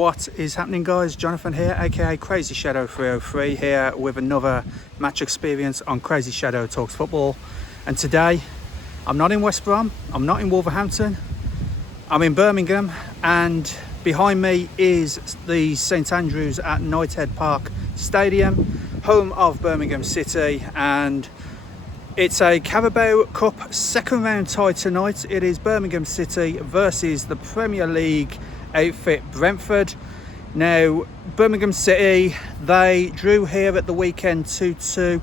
What is happening, guys? Jonathan here, aka CrazyShadow 303, here with another match experience on CrazyShadow Talks Football. And today I'm not in West Brom, I'm not in Wolverhampton, I'm in Birmingham, and behind me is the St Andrews at Knighthead Park Stadium, home of Birmingham City, and it's a Carabao Cup second round tie tonight. It is Birmingham City versus the Premier League outfit Brentford. Now, Birmingham City, they drew here at the weekend 2-2.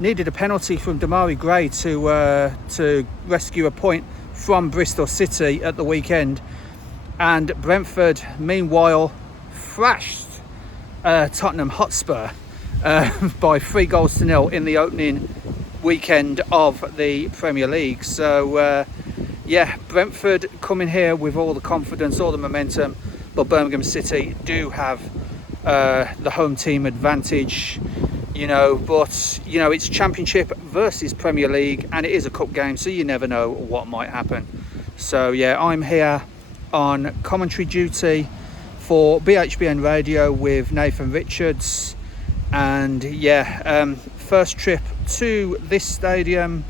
Needed a penalty from Damari Gray to rescue a point from Bristol City at the weekend. And Brentford, meanwhile, thrashed Tottenham Hotspur by 3-0 in the opening weekend of the Premier League. So yeah, Brentford coming here with all the confidence, all the momentum, but Birmingham City do have the home team advantage, but it's Championship versus Premier League, and it is a cup game, so you never know what might happen. So yeah, I'm here on commentary duty for BHBN Radio with Nathan Richards, and yeah, first trip to this stadium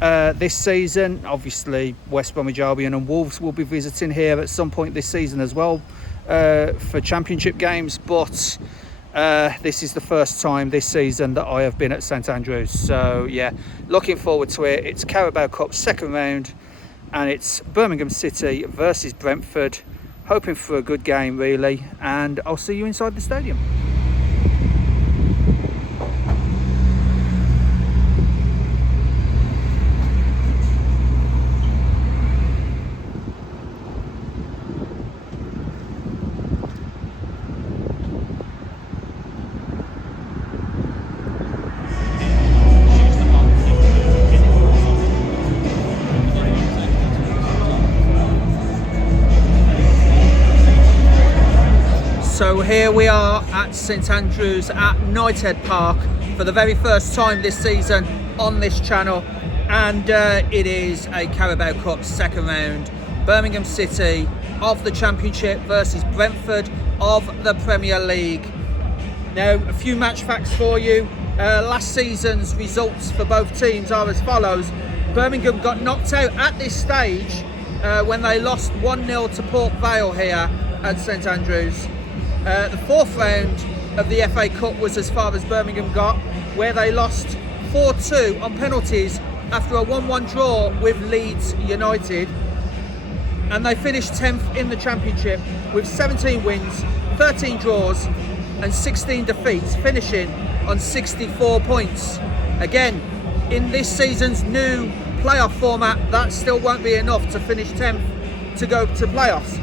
this season. Obviously West Bromwich Albion and Wolves will be visiting here at some point this season as well for Championship games, but this is the first time this season that I have been at St Andrews. So yeah, looking forward to it. It's Carabao Cup second round, and it's Birmingham City versus Brentford. Hoping for a good game really, and I'll see you inside the stadium. So here we are at St Andrews at Knighthead Park for the very first time this season on this channel, and it is a Carabao Cup second round. Birmingham City of the Championship versus Brentford of the Premier League. Now, a few match facts for you. Last season's results for both teams are as follows. Birmingham got knocked out at this stage when they lost 1-0 to Port Vale here at St Andrews. The fourth round of the FA Cup was as far as Birmingham got, where they lost 4-2 on penalties after a 1-1 draw with Leeds United, and they finished 10th in the Championship with 17 wins, 13 draws and 16 defeats, finishing on 64 points. Again, in this season's new playoff format, that still won't be enough to finish 10th to go to playoffs.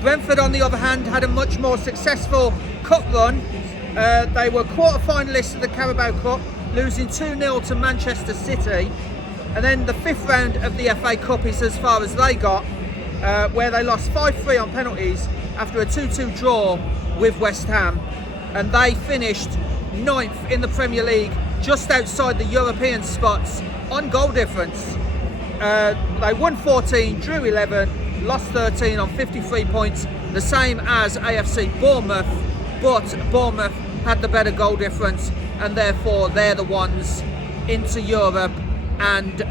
Brentford, on the other hand, had a much more successful cup run. They were quarter-finalists of the Carabao Cup, losing 2-0 to Manchester City. And then the fifth round of the FA Cup is as far as they got, where they lost 5-3 on penalties after a 2-2 draw with West Ham. And they finished 9th in the Premier League, just outside the European spots on goal difference. They won 14, drew 11, lost 13 on 53 points, the same as AFC Bournemouth, but Bournemouth had the better goal difference, and therefore they're the ones into Europe, and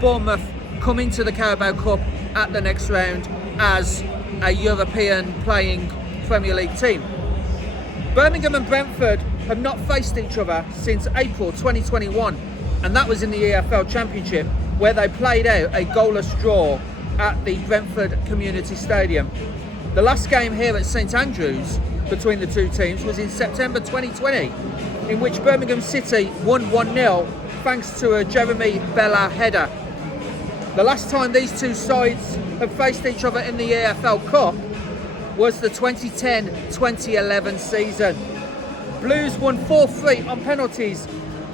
Bournemouth come into the Carabao Cup at the next round as a European playing Premier League team. Birmingham and Brentford have not faced each other since April 2021, and that was in the EFL Championship, where they played out a goalless draw at the Brentford Community Stadium. The last game here at St Andrews between the two teams was in September 2020, in which Birmingham City won 1-0 thanks to a Jeremy Bella header. The last time these two sides have faced each other in the EFL Cup was the 2010-2011 season. Blues won 4-3 on penalties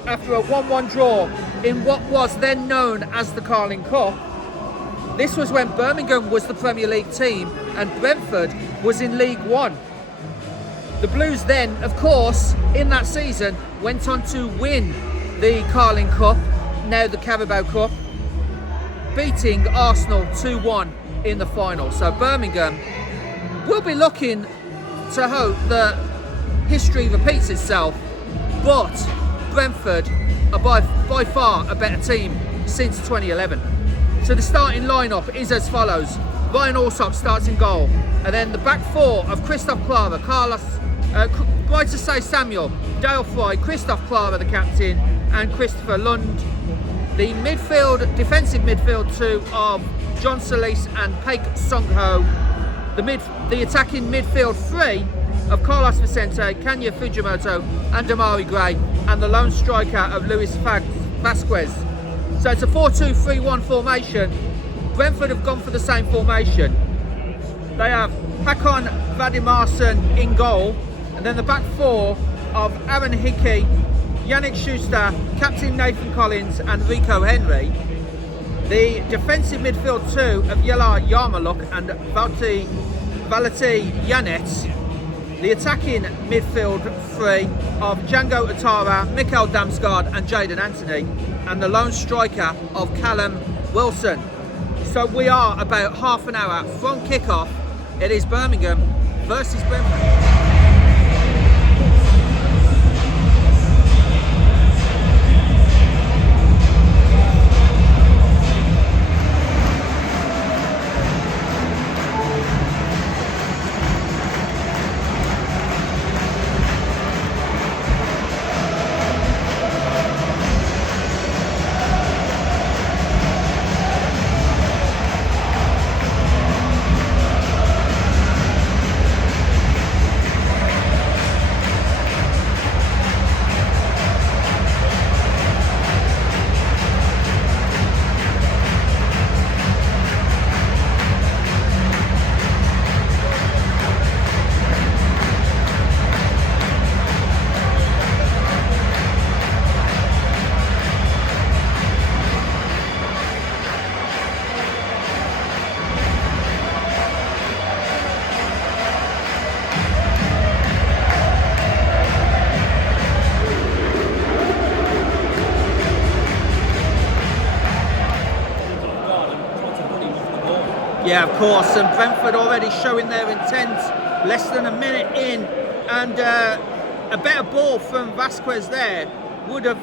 after a 1-1 draw in what was then known as the Carling Cup. This was when Birmingham was the Premier League team and Brentford was in League One. The Blues then, of course, in that season, went on to win the Carling Cup, now the Carabao Cup, beating Arsenal 2-1 in the final. So Birmingham will be looking to hope that history repeats itself, but Brentford are by far a better team since 2011. So the starting lineup is as follows. Ryan Alsop starts in goal, and then the back four of Christoph Clara, Brighter Say Samuel, Dale Fry, Christoph Clara the captain, and Christopher Lund. The defensive midfield two of John Solis and Paik Songho. The attacking midfield three of Carlos Vicente, Kanya Fujimoto and Damari Gray, and the lone striker of Luis Vasquez. So it's a 4-2-3-1 formation. Brentford have gone for the same formation. They have Hakon Vadimarsson in goal, and then the back four of Aaron Hickey, Yannick Schuster, Captain Nathan Collins and Rico Henry. The defensive midfield two of Yela Yarmaluk and Valti Yanet. The attacking midfield three of Django Atara, Mikael Damsgaard and Jaden Anthony, and the lone striker of Callum Wilson. So we are about half an hour from kickoff. It is Birmingham versus Brentford. Yeah, of course, and Brentford already showing their intent, less than a minute in, and a better ball from Vasquez there would have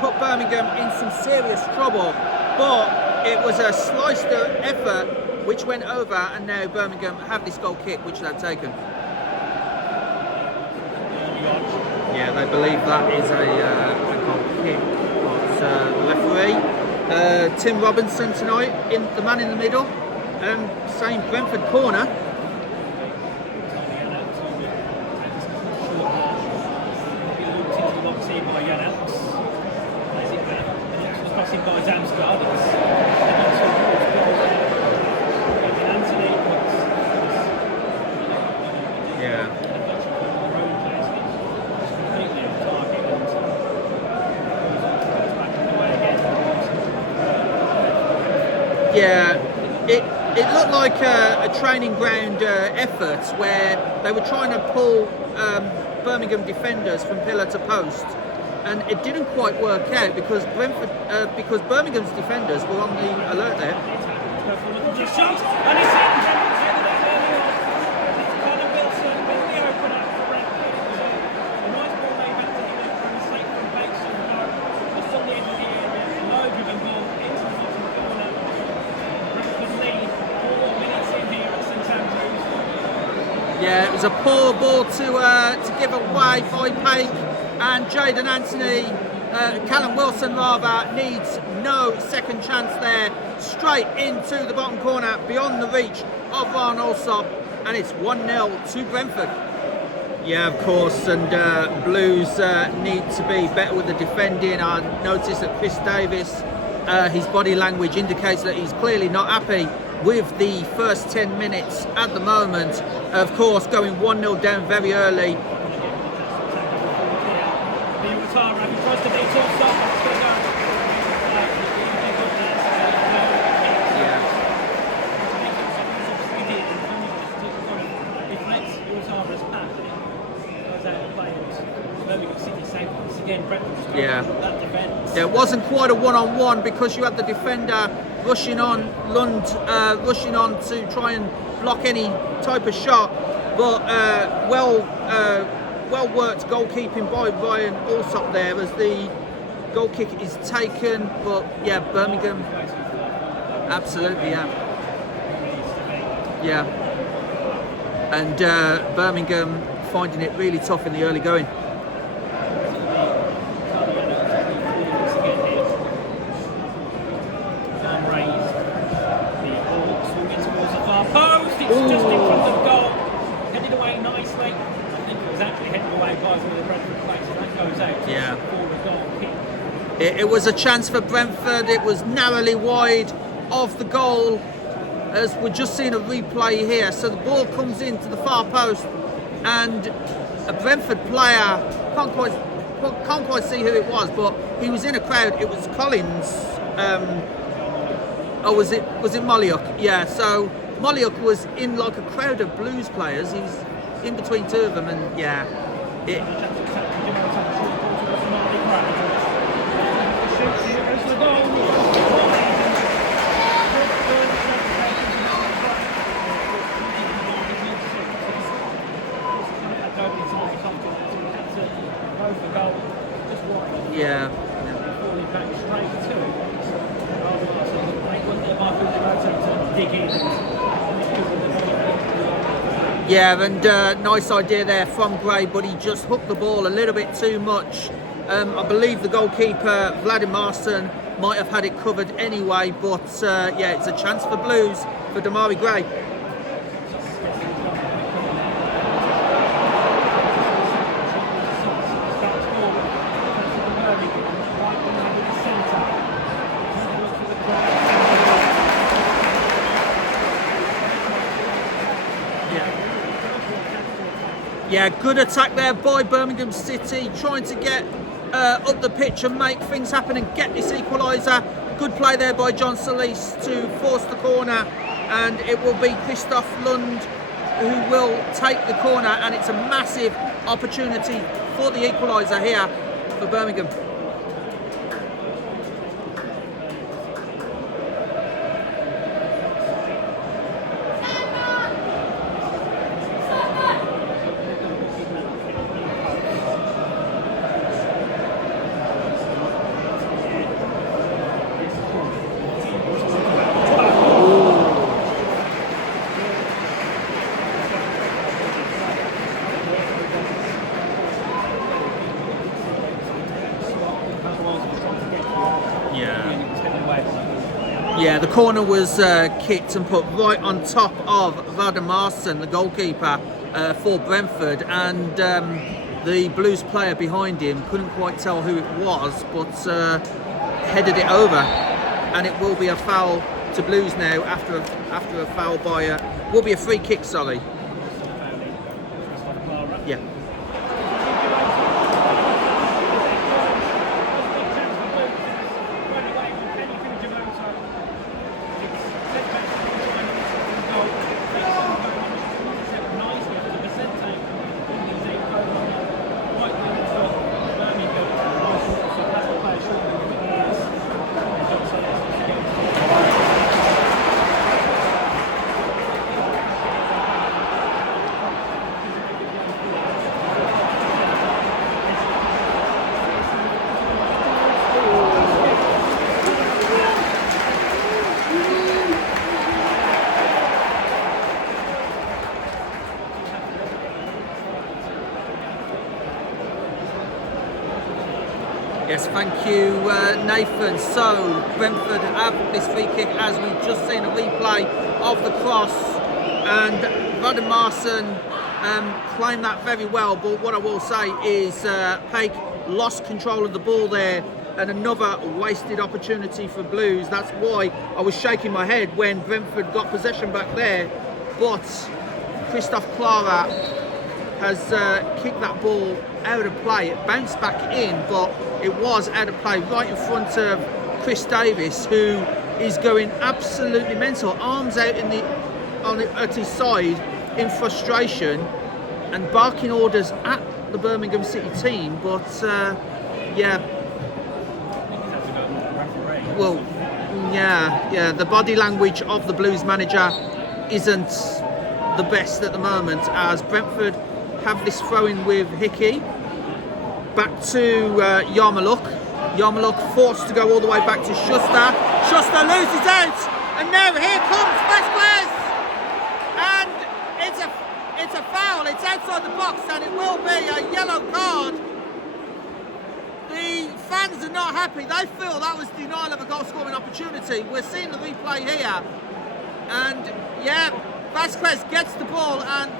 put Birmingham in some serious trouble, but it was a sliced effort which went over, and now Birmingham have this goal kick which they've taken. Yeah, they believe that is a goal kick, but the referee, Tim Robinson tonight, the man in the middle, saying Brentford corner. Yeah, it looked like a training ground effort where they were trying to pull Birmingham defenders from pillar to post, and it didn't quite work out because Birmingham's defenders were on the alert there. Yeah, it was a poor ball to give away by Paik, and Jaden Anthony, Callum Wilson rather, needs no second chance there. Straight into the bottom corner, beyond the reach of Ryan Alsop, and it's 1-0 to Brentford. Yeah, of course, and Blues need to be better with the defending. I noticed that Chris Davis, his body language indicates that he's clearly not happy with the first 10 minutes at the moment. Of course, going 1-0 down very early. Yeah, it wasn't quite a one-on-one because you had the defender rushing on, Lund rushing on to try and block any type of shot, But well worked goalkeeping by Ryan Alsop there as the goal kick is taken. But yeah, Birmingham, absolutely, yeah, and Birmingham finding it really tough in the early going. Just in front of goal, headed away nicely. I think it was actually headed away by some of the Brentford players, so that goes out for the goal kick. It was a chance for Brentford. It was narrowly wide of the goal, as we're just seeing a replay here. So the ball comes into the far post, and a Brentford player can't quite see who it was, but he was in a crowd. It was Collins. Was it Mollyhook? Yeah. So Mollyhook was in like a crowd of Blues players. He's in between two of them, and yeah, Yeah, and nice idea there from Gray, but he just hooked the ball a little bit too much. I believe the goalkeeper, Vladimirson, might have had it covered anyway, but yeah, it's a chance for Blues for Damari Gray. Yeah, good attack there by Birmingham City, trying to get up the pitch and make things happen and get this equaliser. Good play there by John Solis to force the corner, and it will be Christoph Lund who will take the corner, and it's a massive opportunity for the equaliser here for Birmingham. Yeah, the corner was kicked and put right on top of Vladimirson, the goalkeeper for Brentford, and the Blues player behind him couldn't quite tell who it was, but headed it over, and it will be a foul to Blues now after a foul by will be a free kick, sorry. Yeah. Yes, thank you, Nathan. So, Brentford have this free kick, as we've just seen a replay of the cross, and Vladimirson claimed that very well, but what I will say is Paik lost control of the ball there, and another wasted opportunity for Blues. That's why I was shaking my head when Brentford got possession back there, but Christoph Clara has kicked that ball out of play. It bounced back in, but it was out of play right in front of Chris Davis, who is going absolutely mental, arms out at his side in frustration and barking orders at the Birmingham City team. But yeah, well, yeah, the body language of the Blues manager isn't the best at the moment, as Brentford have this throw-in with Hickey. Back to Yarmaluk. Yarmaluk forced to go all the way back to Schuster. Schuster loses out, and now here comes Vasquez, and it's a foul. It's outside the box, and it will be a yellow card. The fans are not happy. They feel that was denial of a goal-scoring opportunity. We're seeing the replay here, and yeah, Vasquez gets the ball, and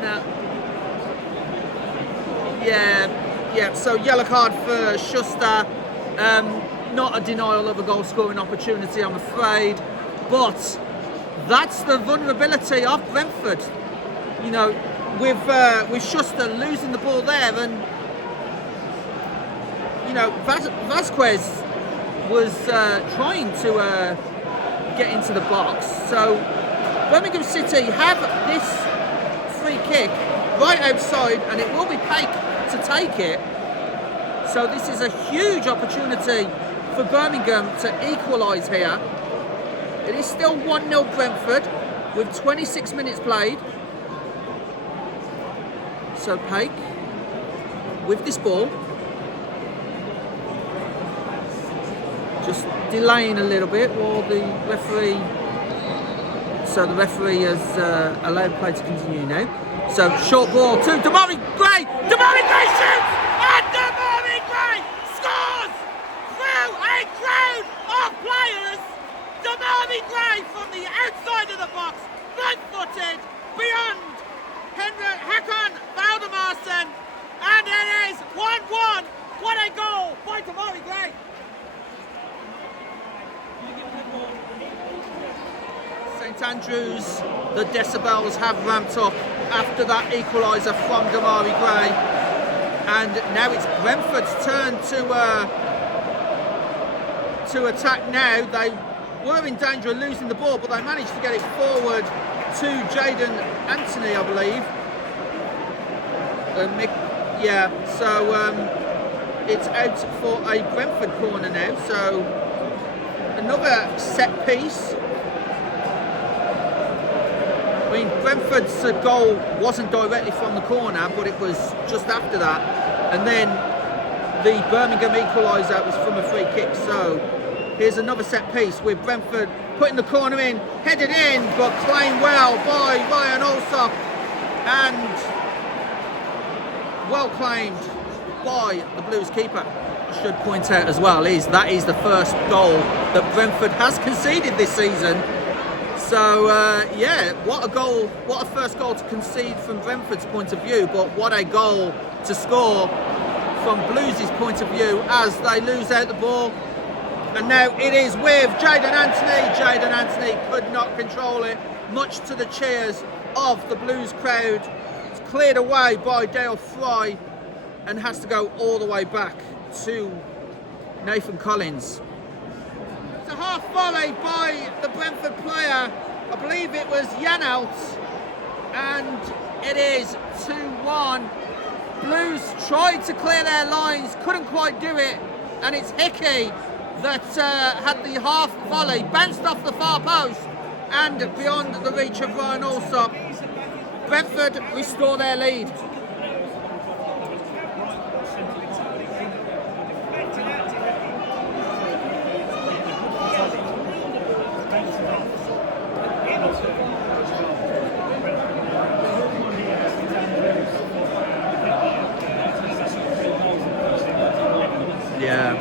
no. Yeah, so yellow card for Schuster. Not a denial of a goal-scoring opportunity, I'm afraid, but that's the vulnerability of Brentford. You know, with Schuster losing the ball there, and you know, Vasquez was trying to get into the box. So Birmingham City have this free kick right outside, and it will be Paik to take it. So this is a huge opportunity for Birmingham to equalise here. It is still 1-0 Brentford with 26 minutes played. So Paik with this ball, just delaying a little bit while the referee. So the referee has allowed play to continue now. So short ball to Damari Gray. Damari Gray shoots, and Damari Gray scores through a crowd of players. Damari Gray from the outside of the box, right-footed, beyond Hakan Valdemarsen, and it is 1-1. What a goal by Damari Gray. St Andrews, the decibels have ramped up after that equaliser from Damari Gray, and now it's Brentford's turn to attack now. They were in danger of losing the ball, but they managed to get it forward to Jaden Anthony, I believe. It's out for a Brentford corner now. So another set piece. I mean, Brentford's goal wasn't directly from the corner, but it was just after that. And then the Birmingham equaliser was from a free kick. So here's another set piece with Brentford putting the corner in, headed in, but playing well by Ryan Alsop, and well claimed by the Blues keeper. I should point out as well that is the first goal that Brentford has conceded this season. So yeah, what a goal, what a first goal to concede from Brentford's point of view, but what a goal to score from Blues' point of view as they lose out the ball. And now it is with Jaden Anthony. Jaden Anthony could not control it, much to the cheers of the Blues crowd. It's cleared away by Dale Fry and has to go all the way back to Nathan Collins. It's a half volley by the Brentford player. I believe it was Janelt, and it is 2-1. Blues tried to clear their lines, couldn't quite do it, and it's Hickey that had the half volley, bounced off the far post and beyond the reach of Ryan Alsop. Brentford restore their lead. Yeah.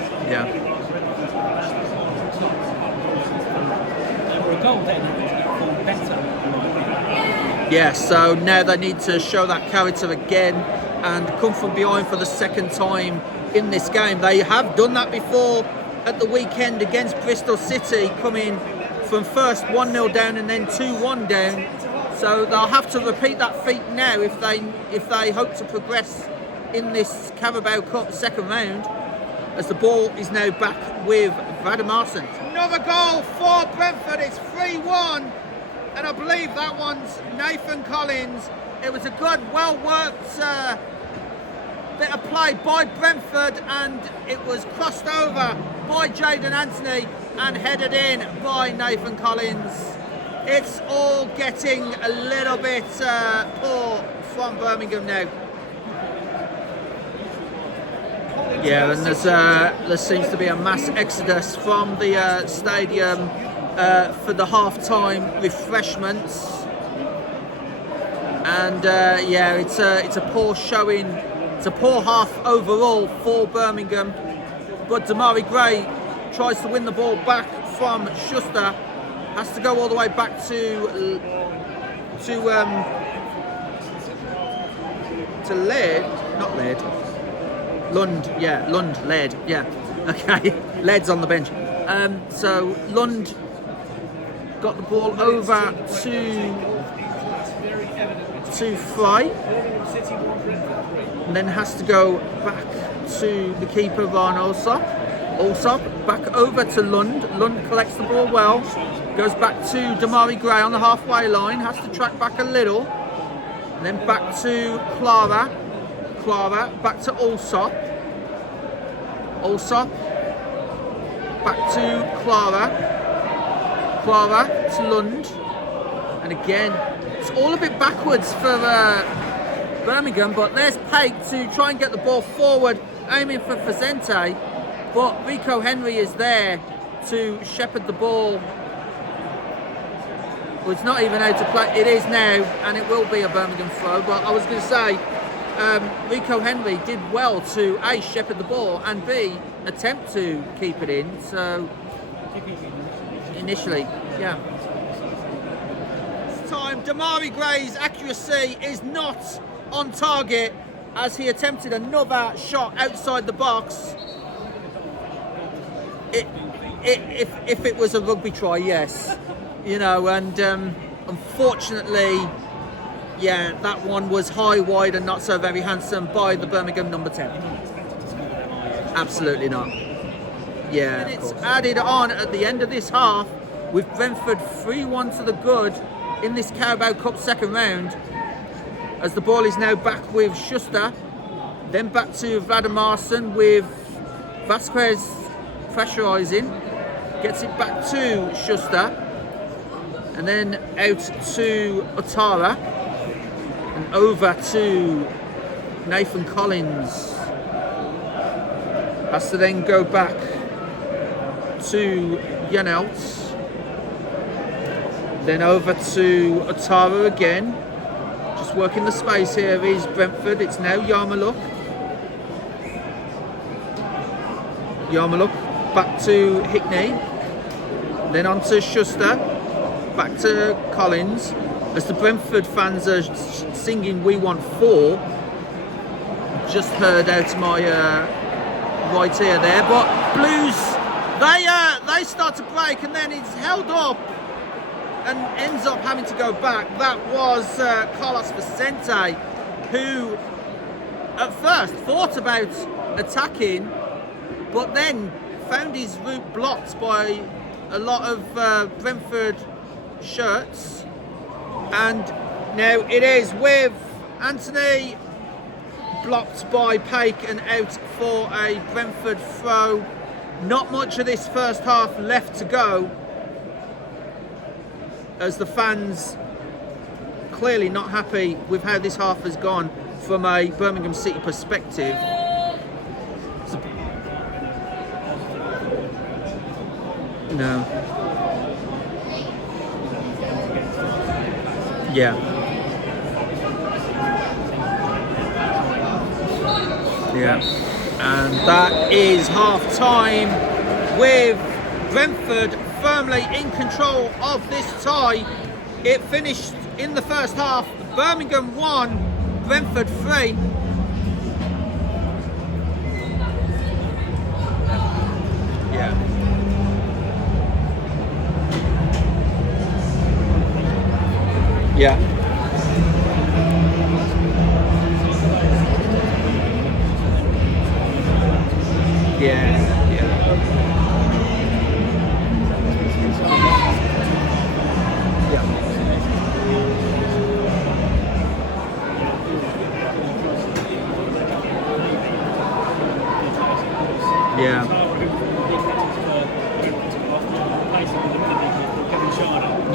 Yeah, so now they need to show that character again and come from behind for the second time in this game. They have done that before at the weekend against Bristol City, coming from first 1-0 down and then 2-1 down. So they'll have to repeat that feat now if they hope to progress in this Carabao Cup second round, as the ball is now back with Valdemarsen. Another goal for Brentford. It's 3-1. And I believe that one's Nathan Collins. It was a good, well-worked bit of play by Brentford, and it was crossed over by Jayden Anthony and headed in by Nathan Collins. It's all getting a little bit poor from Birmingham now. Yeah, and there seems to be a mass exodus from the stadium for the half-time refreshments. And yeah, it's a poor showing. It's a poor half overall for Birmingham. But Damari Gray tries to win the ball back from Schuster. Has to go all the way back to Laird, not Laird. Lund, yeah, Lund, Laird, yeah. Okay, Laird's on the bench. So Lund got the ball over to Fry, and then has to go back to the keeper Van Alsop. Back over to Lund. Lund collects the ball well, goes back to Damari Gray on the halfway line, has to track back a little, and then back to Clara, back to Alsop, back to Clara to Lund, and again, it's all a bit backwards for Birmingham, but there's Pake to try and get the ball forward, aiming for Fazente, but Rico Henry is there to shepherd the ball. Well, it's not even out to play, it is now, and it will be a Birmingham throw, but I was going to say, Rico Henry did well to A, shepherd the ball, and B, attempt to keep it in, so initially, yeah. This time, Damari Gray's accuracy is not on target as he attempted another shot outside the box. If it was a rugby try, yes, you know, and unfortunately, yeah, that one was high, wide, and not so very handsome by the Birmingham number 10. Absolutely not. Yeah, and it's added on at the end of this half with Brentford 3-1 to the good in this Carabao Cup second round, as the ball is now back with Schuster, then back to Vladimarson with Vasquez pressurising, gets it back to Schuster, and then out to Otara, and over to Nathan Collins. Has to then go back to Janelt, then over to Otara again. Just working the space here is Brentford. It's now Yarmaluk. Back to Hickney, then on to Schuster, back to Collins, as the Brentford fans are singing "We Want 4." Just heard out my right ear there, but Blues, they start to break, and then it's held up and ends up having to go back. That was Carlos Vicente, who at first thought about attacking, but then found his route blocked by a lot of Brentford shirts, and now it is with Anthony blocked by Pake and out for a Brentford throw. Not much of this first half left to go, as the fans clearly not happy with how this half has gone from a Birmingham City perspective. No. Yeah. Yeah. And that is half time with Brentford firmly in control of this tie. It finished in the first half, Birmingham 1, Brentford 3. Yeah. Yeah. Yeah. Yeah. Yeah.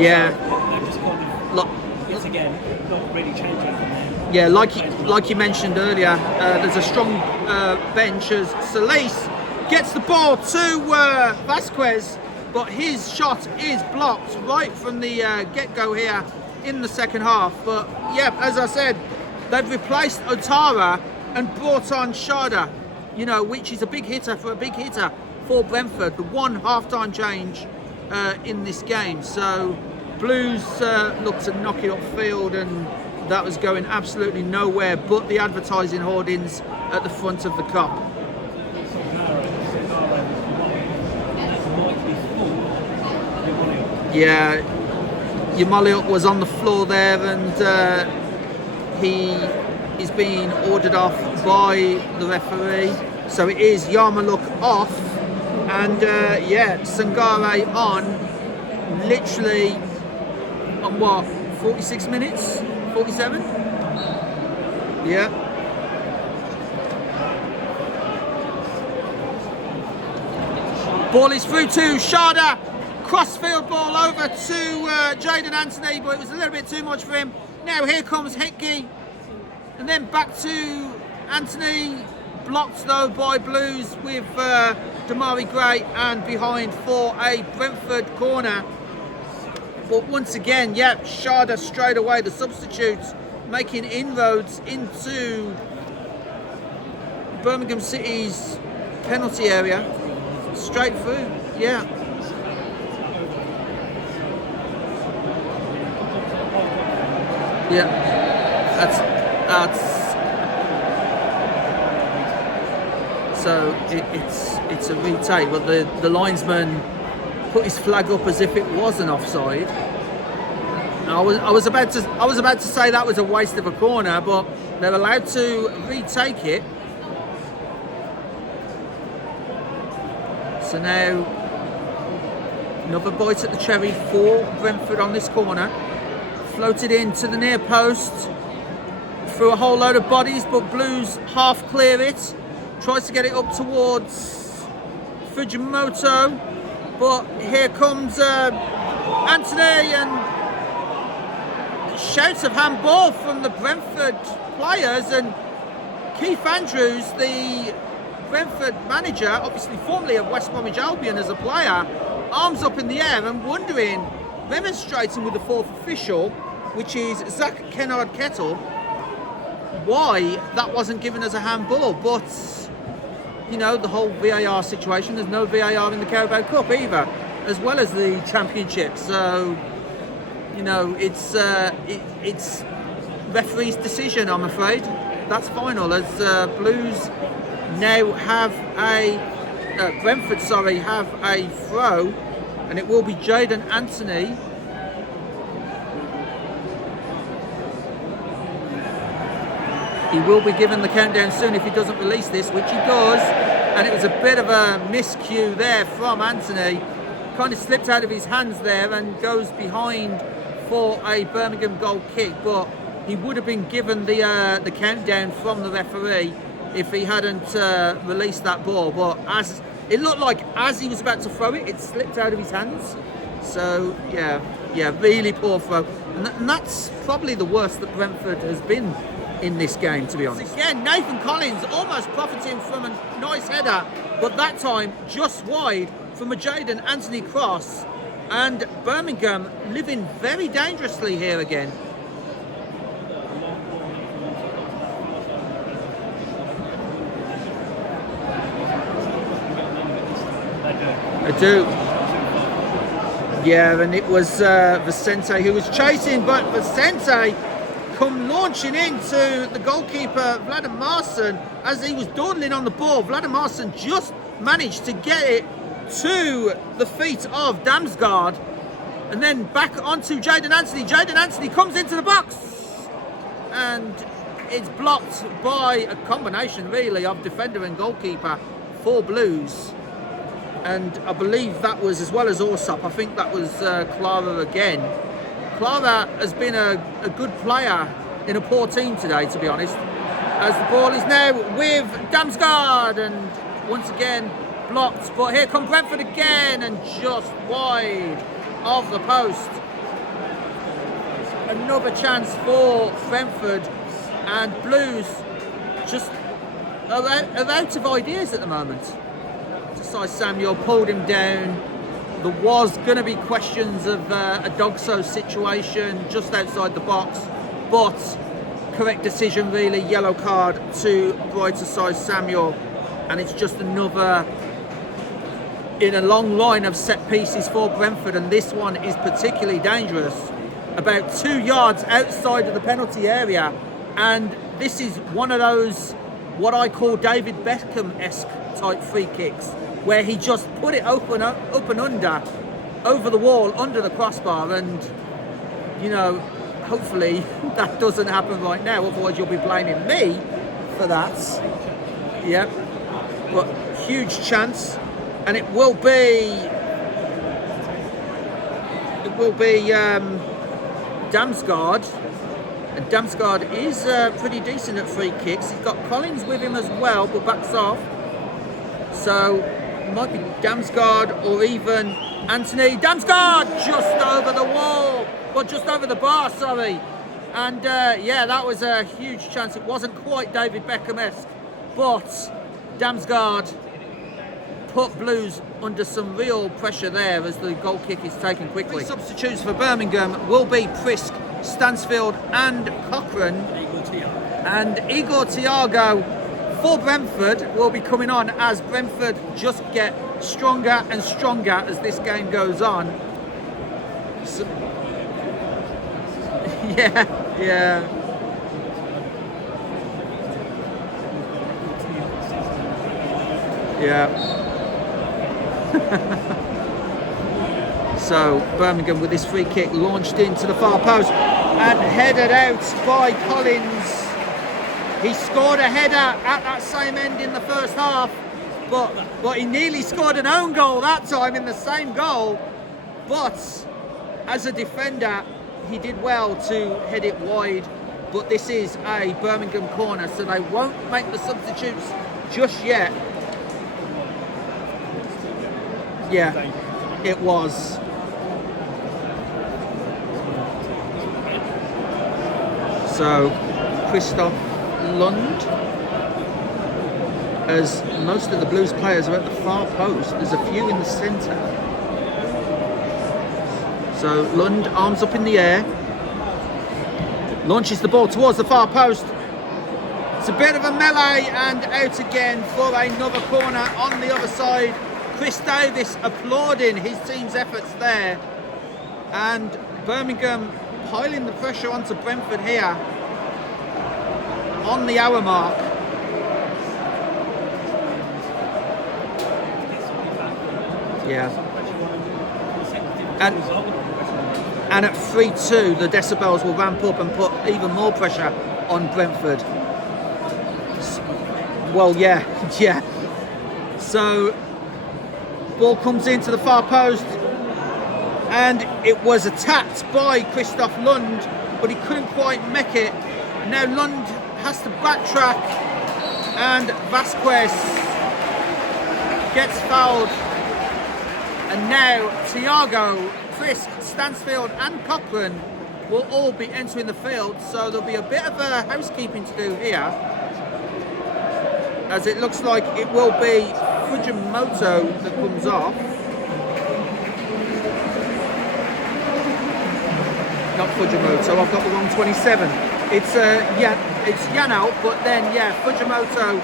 Yeah. So they're just kind of, once again, not really changing from there. Yeah, like you mentioned earlier, there's a strong bench as Solis gets the ball to Vasquez, but his shot is blocked right from the get-go here in the second half. But yeah, as I said, they've replaced Otara and brought on Shada, you know, which is a big hitter for Brentford. The one half-time change in this game. So Blues looked to knock it upfield, and that was going absolutely nowhere but the advertising hoardings at the front of the Kop. Yeah, Yamaliuk was on the floor there, and he is being ordered off by the referee. So it is Yarmaluk off, and yeah, Sangare on, literally on what, 46 minutes? 47? Yeah. Ball is through to Shada. Crossfield ball over to Jaden Anthony, but it was a little bit too much for him. Now here comes Hickey, and then back to Anthony, blocked though by Blues with Damari Gray, and behind for a Brentford corner. But once again, yeah, Shada straight away, the substitute, making inroads into Birmingham City's penalty area, straight through, yeah. Yeah, that's so it's a retake, but the linesman put his flag up as if it was an offside. I was about to say that was a waste of a corner, but they're allowed to retake it. So now another bite at the cherry for Brentford on this corner. Floated into the near post through a whole load of bodies, but Blues half clear it. Tries to get it up towards Fujimoto, but here comes Anthony, and shouts of handball from the Brentford players, and Keith Andrews, the Brentford manager, obviously formerly of West Bromwich Albion as a player, arms up in the air and wondering, demonstrating with the fourth official, which is Zach Kennard Kettle, why that wasn't given as a handball. But you know, the whole VAR situation, there's no VAR in the Carabao Cup either, as well as the Championship. So you know, it's referee's decision, I'm afraid. That's final, as Blues now have Brentford have a throw, and it will be Jaden Anthony. He will be given the countdown soon if he doesn't release this, which he does. And it was a bit of a miscue there from Anthony. Kind of slipped out of his hands there and goes behind for a Birmingham goal kick. But he would have been given the countdown from the referee if he hadn't released that ball. But as it looked like, as he was about to throw it, it slipped out of his hands. So yeah, really poor throw. And that's probably the worst that Brentford has been in this game, to be honest. Again, Nathan Collins almost profiting from a nice header, but that time just wide from a Jaden Anthony cross, and Birmingham living very dangerously here again. I do. Yeah, and it was Vicente who was chasing, but Vicente come launching into the goalkeeper Vladimirson as he was dawdling on the ball. Vladimirson just managed to get it to the feet of Damsgaard, and then back onto Jaden Anthony. Jaden Anthony comes into the box, and it's blocked by a combination really of defender and goalkeeper for Blues. And I believe that was, as well as Orsop, I think that was Clara again. Clara has been a good player in a poor team today, to be honest. As the ball is now with Damsgaard, and once again blocked. But here come Brentford again, and just wide of the post. another chance for Brentford, and Blues just are out of ideas at the moment. Desai Samuel pulled him down. There was going to be questions of a Dogso situation just outside the box, but correct decision really, yellow card to Desai Samuel, and it's just another in a long line of set pieces for Brentford, and this one is particularly dangerous, about 2 yards outside of the penalty area, and this is one of those what I call David Beckham-esque type free kicks, where he just put it up and under, over the wall, under the crossbar, and you know, hopefully that doesn't happen right now, otherwise you'll be blaming me for that. Yeah, but huge chance, and it will be Damsgaard, and Damsgaard is pretty decent at free kicks. He's got Collins with him as well, but backs off, so it might be Damsgaard or even Anthony. Damsgaard just over the wall, well, just over the bar, sorry, and yeah, that was a huge chance. It wasn't quite David Beckham-esque, but Damsgaard put Blues under some real pressure there as the goal kick is taken quickly. Three substitutes for Birmingham will be Prisk, Stansfield and Cochrane, and Igor Thiago for Brentford will be coming on as Brentford just get stronger and stronger as this game goes on. So, yeah. So Birmingham with this free kick launched into the far post and headed out by Collins. He scored a header at that same end in the first half, but he nearly scored an own goal that time in the same goal. But as a defender, he did well to head it wide. But this is a Birmingham corner, so they won't make the substitutes just yet. Yeah, it was. So, Christoph Lund, as most of the Blues players are at the far post, there's a few in the centre. So, Lund, arms up in the air, launches the ball towards the far post. It's a bit of a melee and out again for another corner on the other side. Chris Davis applauding his team's efforts there, and Birmingham piling the pressure onto Brentford here on the hour mark. Yeah, and at 3-2 the decibels will ramp up and put even more pressure on Brentford. Well, yeah. So ball comes into the far post, and it was attacked by Christoph Lund, but he couldn't quite make it. Now Lund has to backtrack, and Vasquez gets fouled. And now Thiago, Frisk, Stansfield and Cochrane will all be entering the field, so there'll be a bit of a housekeeping to do here, as it looks like it will be Fujimoto that comes off. Not Fujimoto, I've got the wrong 27. It's it's Yanao, but then yeah, Fujimoto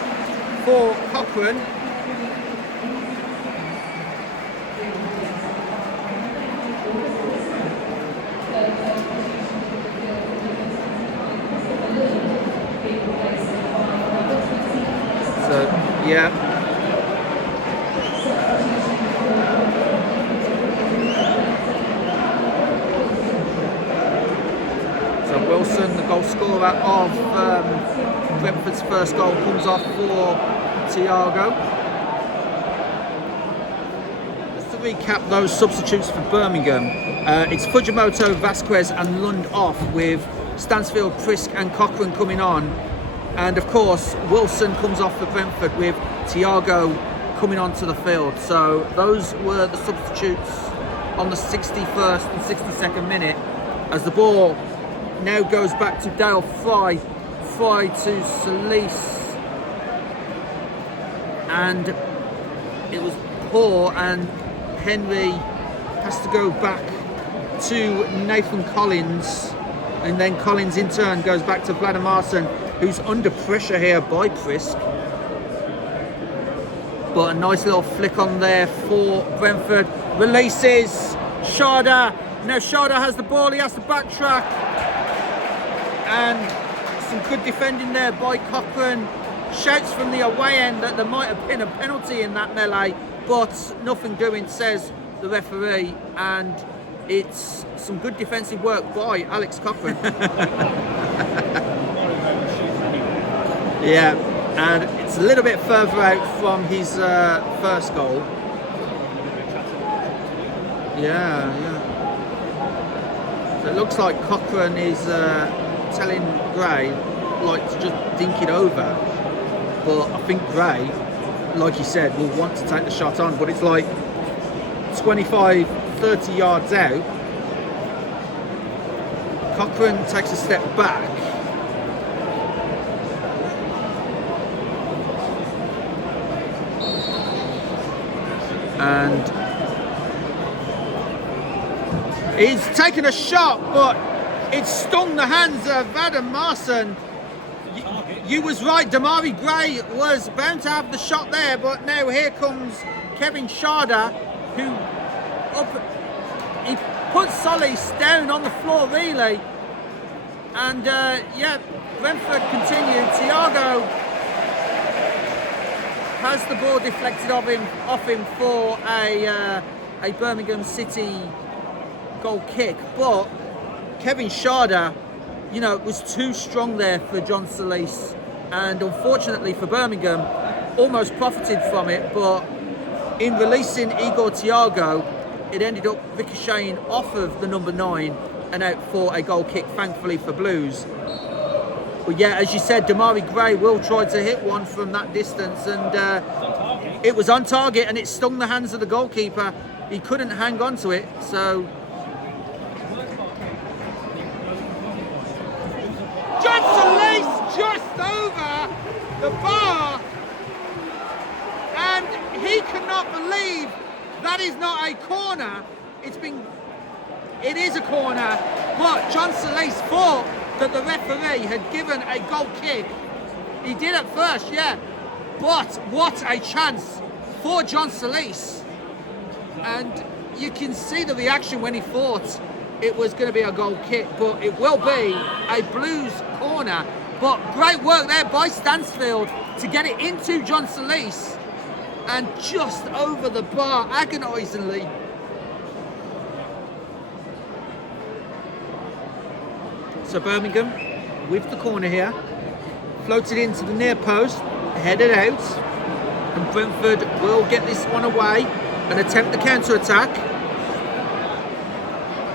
for Cochrane. So yeah. Wilson, the goal scorer of Brentford's first goal, comes off for Thiago. Just to recap those substitutes for Birmingham, it's Fujimoto, Vasquez and Lund off, with Stansfield, Prisk and Cochrane coming on. And of course, Wilson comes off for Brentford, with Thiago coming onto the field. So those were the substitutes on the 61st and 62nd minute, as the ball now goes back to Dale Fry. Fry to Solis. And it was poor, and Henry has to go back to Nathan Collins, and then Collins in turn goes back to Vladimarson, who's under pressure here by Prisk. But a nice little flick on there for Brentford. Releases Sharda. Now Sharda has the ball, he has to backtrack. And some good defending there by Cochrane. Shouts from the away end that there might have been a penalty in that melee, but nothing doing, says the referee, and it's some good defensive work by Alex Cochrane. Yeah, and it's a little bit further out from his first goal. Yeah. So it looks like Cochrane is telling Gray to just dink it over. But I think Gray, like you said, will want to take the shot on, but it's like 25, 30 yards out. Cochrane takes a step back. And he's taken a shot, but it stung the hands of Vladimarson. You was right, Damari Gray was bound to have the shot there, but now here comes Kevin Sharda, who he puts Solis down on the floor really, and Brentford continue. Thiago has the ball deflected off him for a Birmingham City goal kick, but Kevin Sharda, was too strong there for John Solis, and unfortunately for Birmingham, almost profited from it, but in releasing Igor Thiago, it ended up ricocheting off of the number 9 and out for a goal kick, thankfully for Blues. But yeah, as you said, Damari Gray will try to hit one from that distance, and it was on target, and it stung the hands of the goalkeeper. He couldn't hang on to it, so... John Solis just over the bar, and he cannot believe that is not a corner. It is a corner, but John Solis thought that the referee had given a goal kick. He did at first, yeah, but what a chance for John Solis, and you can see the reaction when he thought it was going to be a goal kick, but it will be a Blues corner. But great work there by Stansfield to get it into John Solis, and just over the bar agonisingly. So Birmingham with the corner here, floated into the near post, headed out, and Brentford will get this one away and attempt the counter-attack.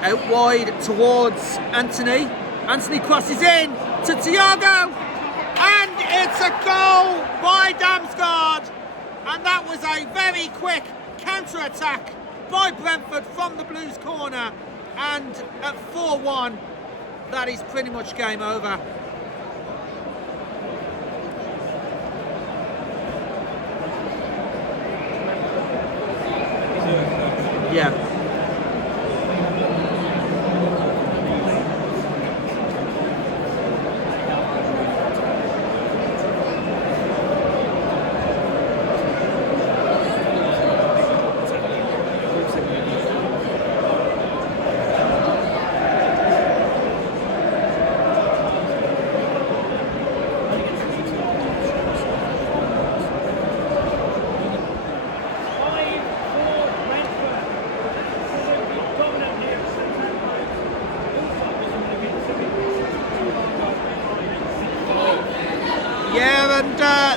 Out wide towards Anthony. Anthony crosses in to Thiago, and it's a goal by Damsgaard. And that was a very quick counter-attack by Brentford from the Blues corner. And at 4-1, that is pretty much game over. Yeah.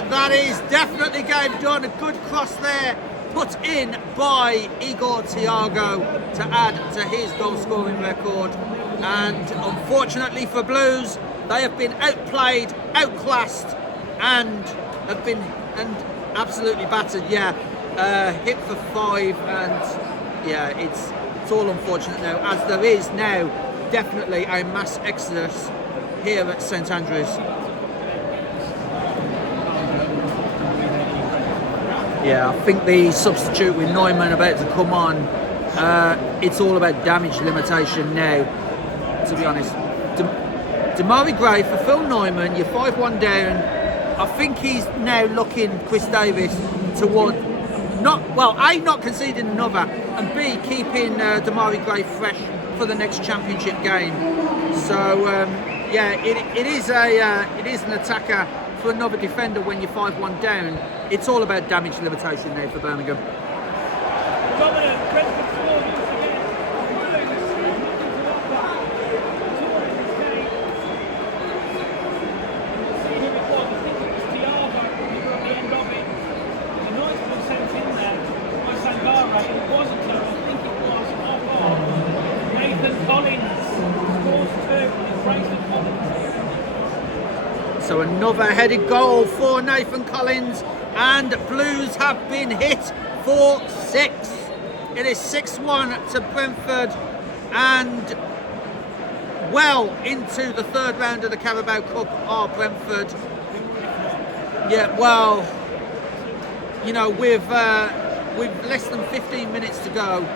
That is definitely game done. A good cross there, put in by Igor Thiago to add to his goal scoring record. And unfortunately for Blues, they have been outplayed, outclassed, and have been absolutely battered. Yeah, hit for 5, and yeah, it's all unfortunate now, as there is now definitely a mass exodus here at St Andrews. Yeah, I think the substitute with Neumann about to come on, it's all about damage limitation now, to be honest. Damari Gray for Phil Neumann, you're 5-1 down. I think he's now looking, Chris Davis, toward not conceding another, and B, keeping Damari Gray fresh for the next championship game. So yeah, it is an attacker for another defender when you're 5-1 down. It's all about damage limitation now for Birmingham. So another headed goal for Nathan Collins, and Blues have been hit for 6. It is 6-1 to Brentford, and well into the third round of the Carabao Cup are Brentford. Yeah, well, you know, with less than 15 minutes to go,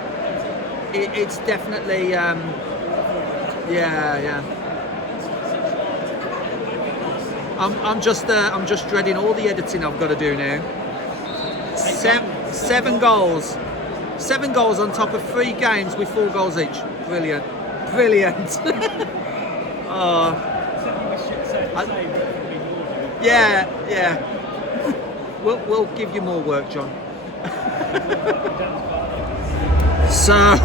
it's definitely yeah. I'm just dreading all the editing I've got to do now. Seven goals on top of 3 games with 4 goals each. Brilliant. Oh. Yeah. We'll give you more work, John. So,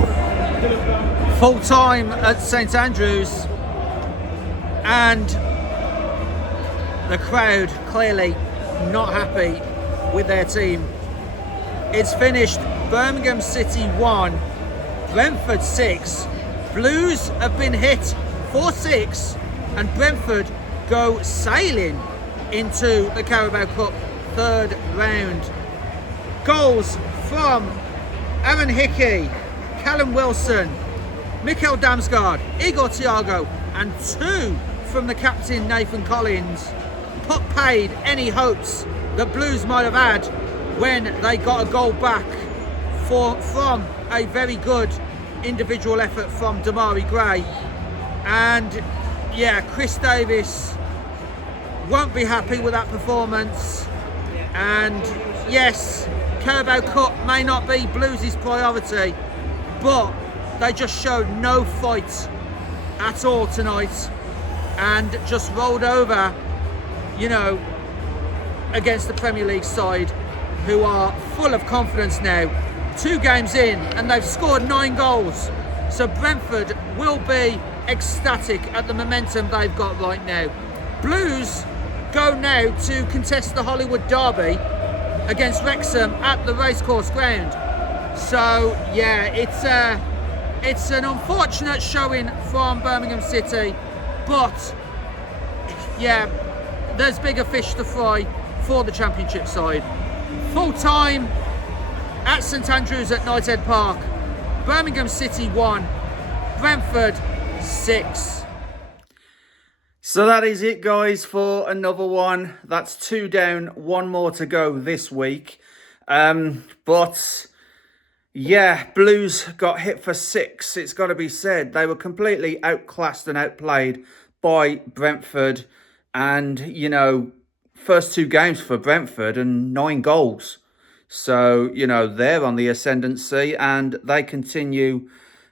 full time at St Andrews, and the crowd clearly not happy with their team. It's finished Birmingham City 1, Brentford 6. Blues have been hit for 6, and Brentford go sailing into the Carabao Cup third round. Goals from Aaron Hickey, Callum Wilson, Mikel Damsgaard, Igor Thiago, and 2 from the captain Nathan Collins put paid any hopes that Blues might have had when they got a goal back from a very good individual effort from Damari Gray. And yeah, Chris Davis won't be happy with that performance. And yes, Carabao Cup may not be Blues' priority, but they just showed no fight at all tonight and just rolled over, you know, against the Premier League side, who are full of confidence now. 2 games in, and they've scored 9 goals. So Brentford will be ecstatic at the momentum they've got right now. Blues go now to contest the Hollywood Derby against Wrexham at the Racecourse Ground. So yeah, it's an unfortunate showing from Birmingham City, but yeah, there's bigger fish to fry for the Championship side. Full time at St Andrews at Knighthead Park. Birmingham City 1, Brentford 6. So that is it, guys, for another one. That's 2 down, 1 more to go this week. But yeah, Blues got hit for 6. It's got to be said. They were completely outclassed and outplayed by Brentford. And, you know, first 2 games for Brentford and 9 goals. So, you know, they're on the ascendancy, and they continue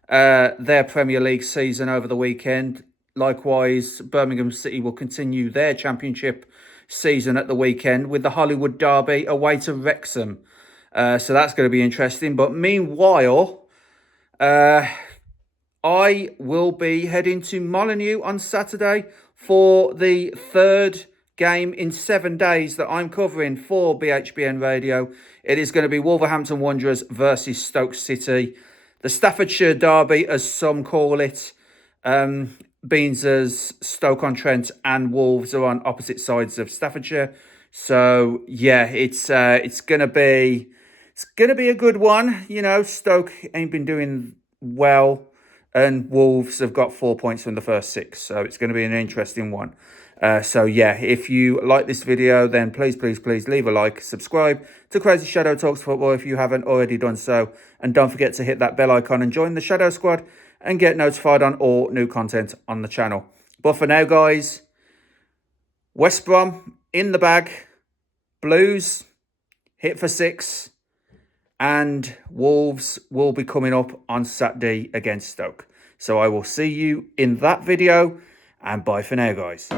their Premier League season over the weekend. Likewise, Birmingham City will continue their Championship season at the weekend with the Hollywood Derby away to Wrexham. So that's going to be interesting. But meanwhile, I will be heading to Molineux on Saturday for the 3rd game in 7 days that I'm covering for BHBN Radio. It is going to be Wolverhampton Wanderers versus Stoke City. The Staffordshire Derby, as some call it. Beans as Stoke-on-Trent and Wolves are on opposite sides of Staffordshire. So yeah, it's gonna be a good one. You know, Stoke ain't been doing well and Wolves have got 4 points from the first 6. So it's going to be an interesting one. So yeah, if you like this video, then please leave a like, subscribe to Crazy Shadow Talks Football if you haven't already done so, and don't forget to hit that bell icon and join the Shadow Squad and get notified on all new content on the channel. But for now, guys, West Brom in the bag, Blues hit for 6, and Wolves will be coming up on Saturday against Stoke. So I will see you in that video, and bye for now, guys.